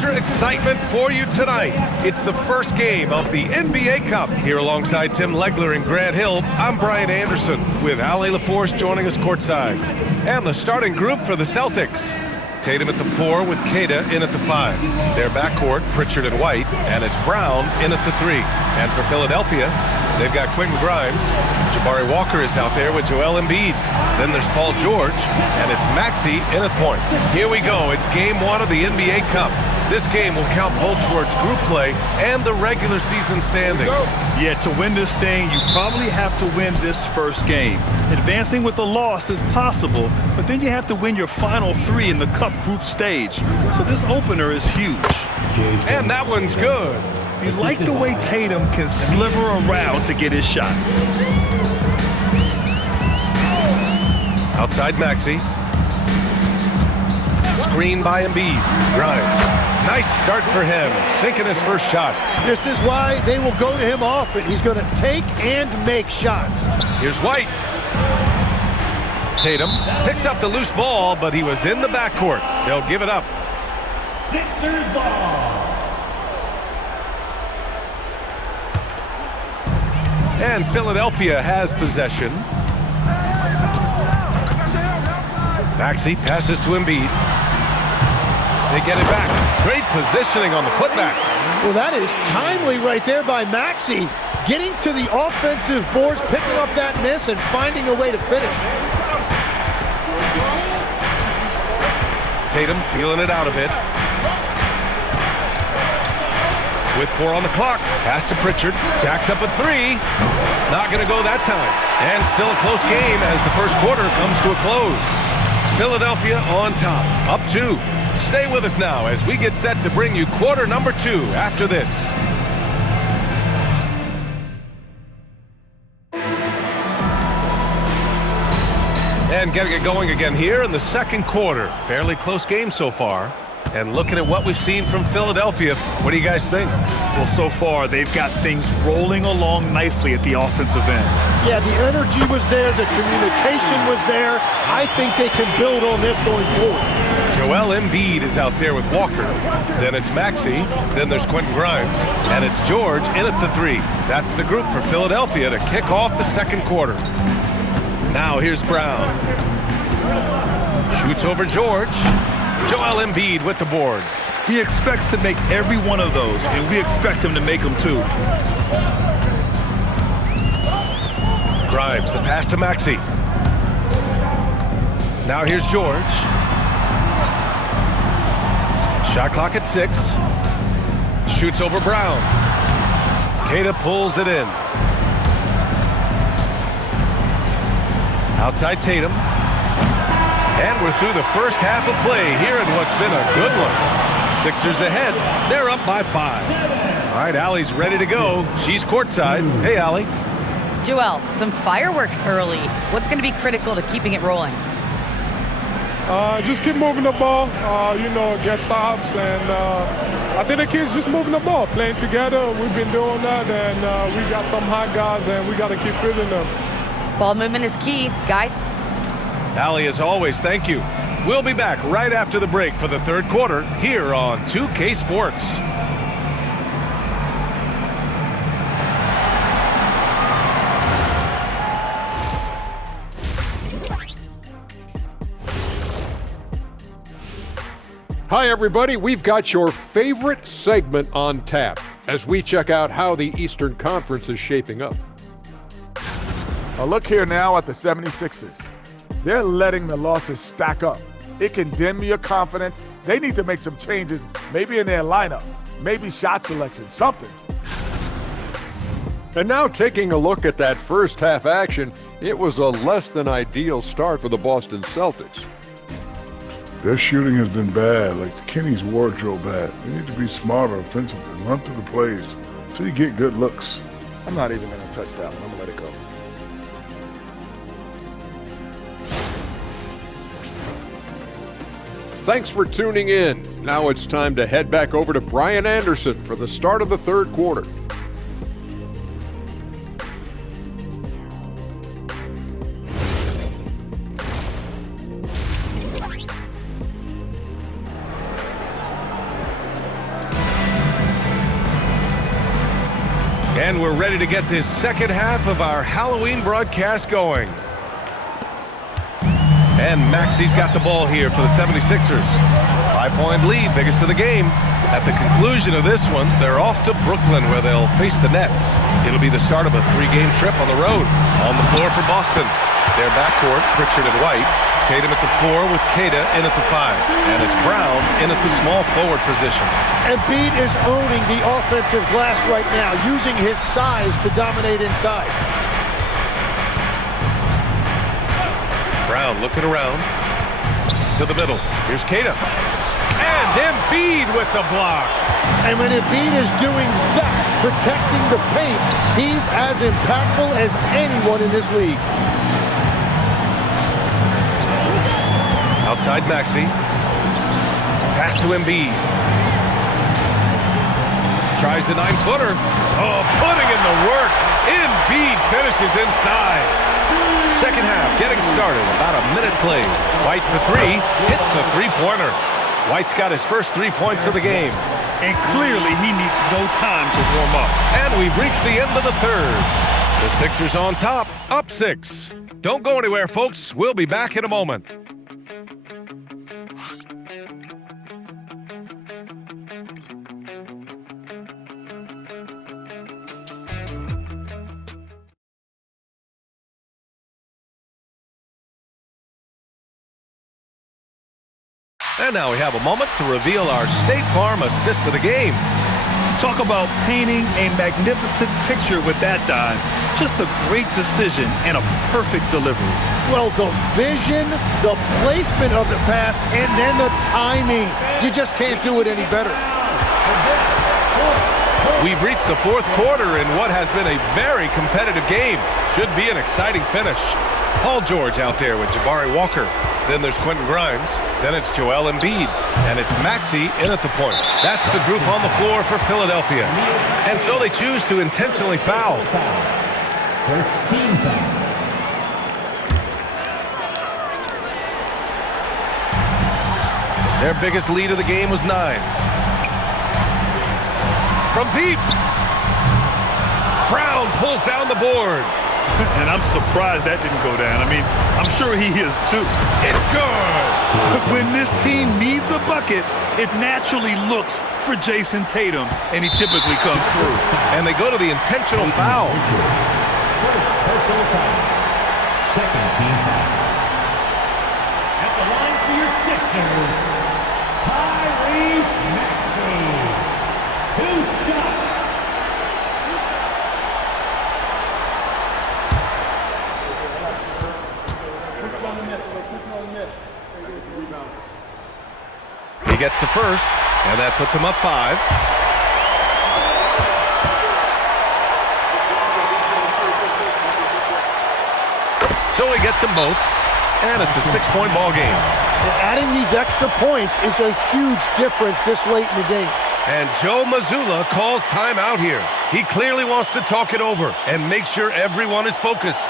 extra excitement for you tonight. It's the first game of the NBA Cup. Here alongside Tim Legler and Grant Hill, I'm Brian Anderson with Ali LaForce joining us courtside. And the starting group for the Celtics. Tatum at the 4 with Queta in at the 5. Their backcourt, Pritchard and White, and it's Brown in at the 3. And for Philadelphia, they've got Quentin Grimes. Jabari Walker is out there with Joel Embiid. Then there's Paul George, and it's Maxey in at point. Here we go. It's game 1 of the NBA Cup. This game will count both towards group play and the regular season standing. Yeah, to win this thing, you probably have to win this first game. Advancing with a loss is possible, but then you have to win your final 3 in the Cup group stage. So this opener is huge. And that one's good. You like the way Tatum can sliver around to get his shot. Outside Maxey. Screen by Embiid. Grimes. Nice start for him, sinking his first shot. This is why they will go to him often. He's going to take and make shots. Here's White. Tatum picks up the loose ball, but he was in the backcourt. They'll give it up. Sixers ball. And Philadelphia has possession. Maxey passes to Embiid. They get it back. Great positioning on the putback. Well, that is timely right there by Maxey. Getting to the offensive boards, picking up that miss, and finding a way to finish. Tatum feeling it out a bit. With 4 on the clock. Pass to Pritchard. Jacks up at 3. Not going to go that time. And still a close game as the first quarter comes to a close. Philadelphia on top. Up 2. Stay with us now as we get set to bring you quarter number 2 after this. And getting it going again here in the second quarter. Fairly close game so far. And looking at what we've seen from Philadelphia, what do you guys think? Well, so far, they've got things rolling along nicely at the offensive end. Yeah, the energy was there, the communication was there. I think they can build on this going forward. Joel Embiid is out there with Walker. Then it's Maxey. Then there's Quentin Grimes. And it's George in at the 3. That's the group for Philadelphia to kick off the second quarter. Now here's Brown. Shoots over George. Joel Embiid with the board. He expects to make every one of those, and we expect him to make them too. Grimes, the pass to Maxey. Now here's George. Shot clock at 6. Shoots over Brown. Queta pulls it in. Outside Tatum. And we're through the first half of play here in what's been a good one. Sixers ahead. They're up by 5. All right, Allie's ready to go. She's courtside. Hey, Allie. Joel, some fireworks early. What's going to be critical to keeping it rolling? Just keep moving the ball, get stops. And I think the kids just moving the ball, playing together. We've been doing that, and we got some hot guys, and we got to keep fielding them. Ball movement is key. Guys. Allie, as always, thank you. We'll be back right after the break for the third quarter here on 2K Sports. Hi, everybody. We've got your favorite segment on tap as we check out how the Eastern Conference is shaping up. A look here now at the 76ers. They're letting the losses stack up. It can dim your confidence. They need to make some changes, maybe in their lineup, maybe shot selection, something. And now taking a look at that first half action, it was a less than ideal start for the Boston Celtics. Their shooting has been bad, like Kenny's wardrobe bad. They need to be smarter offensively, run through the plays until you get good looks. I'm not even going to touch that one. I'm going to let it go. Thanks for tuning in. Now it's time to head back over to Brian Anderson for the start of the third quarter. And we're ready to get this second half of our Halloween broadcast going. And Maxi's got the ball here for the 76ers. 5-point lead, biggest of the game. At the conclusion of this one, they're off to Brooklyn where they'll face the Nets. It'll be the start of a 3-game trip on the road. On the floor for Boston. Their backcourt, Pritchard and White. Tatum at the 4 with Queta in at the 5. And it's Brown in at the small forward position. Embiid is owning the offensive glass right now, using his size to dominate inside. Brown looking around to the middle. Here's Queta. And Embiid with the block. And when Embiid is doing that, protecting the paint, he's as impactful as anyone in this league. Outside Maxey. Pass to Embiid. Tries the 9-footer. Oh, putting in the work. Embiid finishes inside. Second half getting started. About a minute played. White for 3. Hits a 3-pointer. White's got his first 3 points of the game. And clearly he needs no time to warm up. And we've reached the end of the third. The Sixers on top, up 6. Don't go anywhere, folks. We'll be back in a moment. And now we have a moment to reveal our State Farm assist of the game. Talk about painting a magnificent picture with that dime. Just a great decision and a perfect delivery. Well, the vision, the placement of the pass, and then the timing. You just can't do it any better. We've reached the fourth quarter in what has been a very competitive game. Should be an exciting finish. Paul George out there with Jabari Walker. Then there's Quentin Grimes. Then it's Joel Embiid. And it's Maxey in at the point. That's the group on the floor for Philadelphia. And so they choose to intentionally foul. First team foul. Their biggest lead of the game was 9. From deep. Brown pulls down the board. And I'm surprised that didn't go down. I mean, I'm sure he is too. It's good. When this team needs a bucket, it naturally looks for Jason Tatum, and he typically comes through. And they go to the intentional foul. First personal foul. Second team foul. At the line for your Sixers, Tyrese Maxey. 2 shots. He gets the first, and that puts him up 5. So he gets them both, and it's a 6-point ball game. And adding these extra points is a huge difference this late in the game. And Joe Mazzulla calls timeout here. He clearly wants to talk it over and make sure everyone is focused.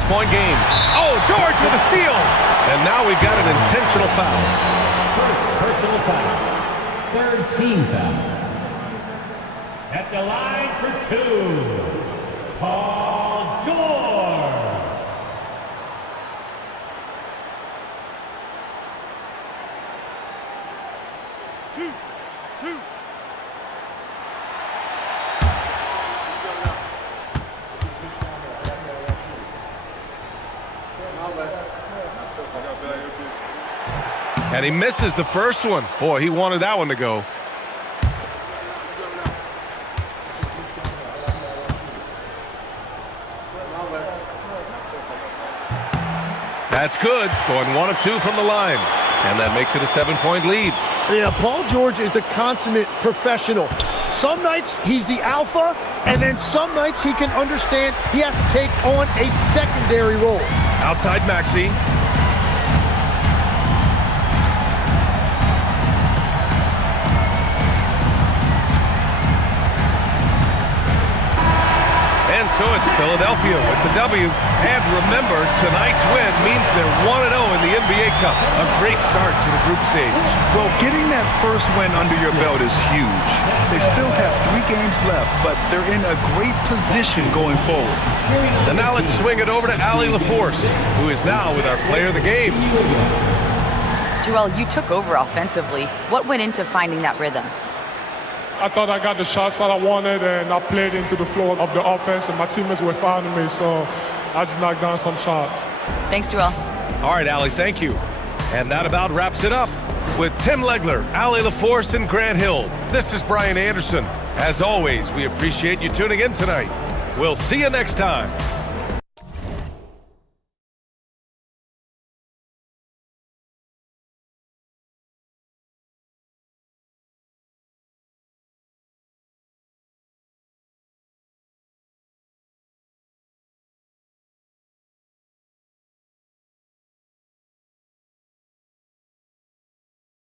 6-point game. Oh, George with a steal. And now we've got an intentional foul. First personal foul. Third team foul. At the line for 2, Paul George. Two. And he misses the first one. Boy, he wanted that one to go. That's good. Going 1 of 2 from the line. And that makes it a 7-point lead. Yeah, Paul George is the consummate professional. Some nights he's the alpha, and then some nights he can understand he has to take on a secondary role. Outside Maxey. And so it's Philadelphia with the W. And remember, tonight's win means they're 1-0 in the NBA Cup. A great start to the group stage. Well, getting that first win under your belt is huge. They still have 3 games left, but they're in a great position going forward. And now let's swing it over to Allie LaForce, who is now with our player of the game. Joel, you took over offensively. What went into finding that rhythm? I thought I got the shots that I wanted, and I played into the flow of the offense, and my teammates were fouling me, so I just knocked down some shots. Thanks, Joel. All right, Allie, thank you. And that about wraps it up. With Tim Legler, Allie LaForce, and Grant Hill, this is Brian Anderson. As always, we appreciate you tuning in tonight. We'll see you next time.